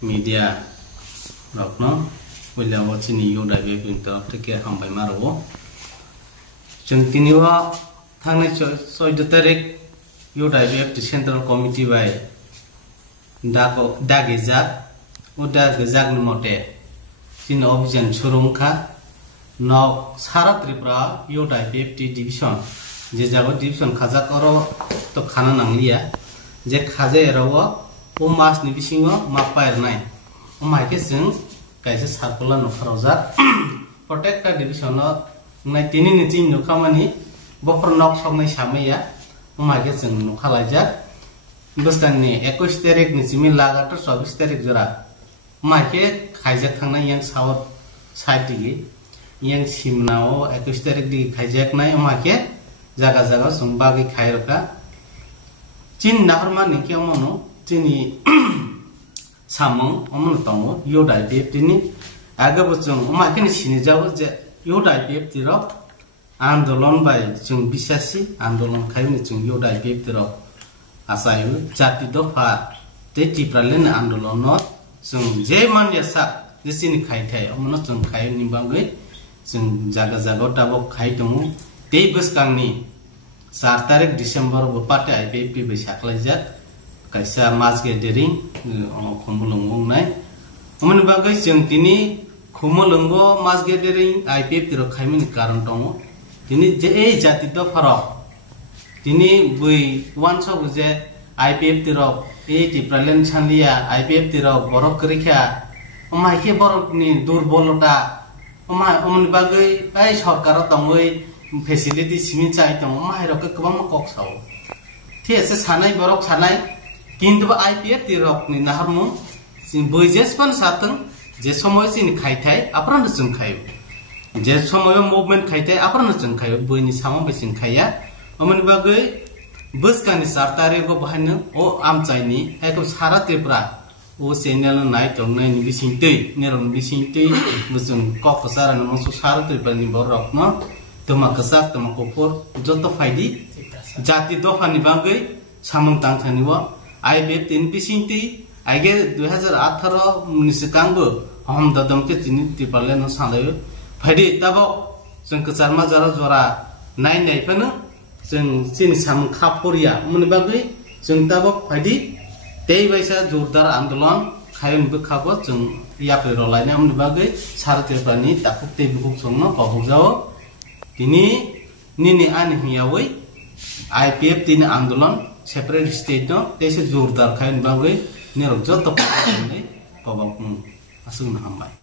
media rok no wila wa chini yo dai be pin to te ke ham bai maro chung tini wa thang ne soi de tarek yo dai be to central committee bai da ko da ge ja o da ge ja ni mote tin objan shurung kha no sara tripura yo dai be division je jago division khaja koro to khana nangliya je khaje rawo o mas ni bisingo mapair nai o mai ke sing kaise sarkula no kharaja protector division no nai tini ni tin no khamani bopor nok somnai samaya o mai ke sing no khalaja buskan ni 21 tarik ni simin laga to 24 tarik jora mai ke khaija thangna yang sawat side digi yang simnao 21 tarik digi khaijak nai o mai ke jaga jaga sumba ge khairka chin naharma ni ke mono tini samong omon tongo yodai beptini aga bocong oma kini sini jago je yodai beptiro andolon bai chung bisasi andolon khaini chung yodai beptiro asayu jati dofa te tipralen andolon no chung je man yasa jesini khaithai omon chung khai nimbangai chung jaga jaga dabo khai tongo te buskangni 4 tarik Desember bopate IPP be saklajat kaisa mas gathering khumulung nai amani bagai jeng tini khumulungo mas gathering IPF tiro khaimin karon tongo tini je ei jati do farok tini bui wanso buje IPF tiro ei tipralen chanliya IPF tiro borok krikha amai ke borok ni durbolota amani bagai ai sarkar tongoi facility simi chai tong amai rok kwbang kok sao these sanai borok sanai কিন্তু IPF tirok ni naharmu sin boijes pan satang je somoy sin khaitai aprana chung khayo je somoy movement khaitai aprana chung khayo boini samong be sin khaya amani bagai buskani sartare go bahana o amchaini eko sara tripura o channel nai tongnai ni bisingtei neron bisingtei busung kok sara no so sara tripura ni borok no toma kasak toma kopor joto faidi jati dofani bagai samong tangthani wa IPF tin pisinti aige 2018 muniskango hom dadam ke tin tipale no sandayo phadi tabo jeng kecharma jara jora nai nai pano jeng sin sam khaporia muni bagai jeng tabo phadi tei baisa jordar andolon khayon bu khabo jeng yape rolaina muni bagai sartirpani takuk tei bukuk songno pabujao tini nini an hiyawai IPF tin andolon separate state no tese jordar khain bagai nerok joto pabak asung hambai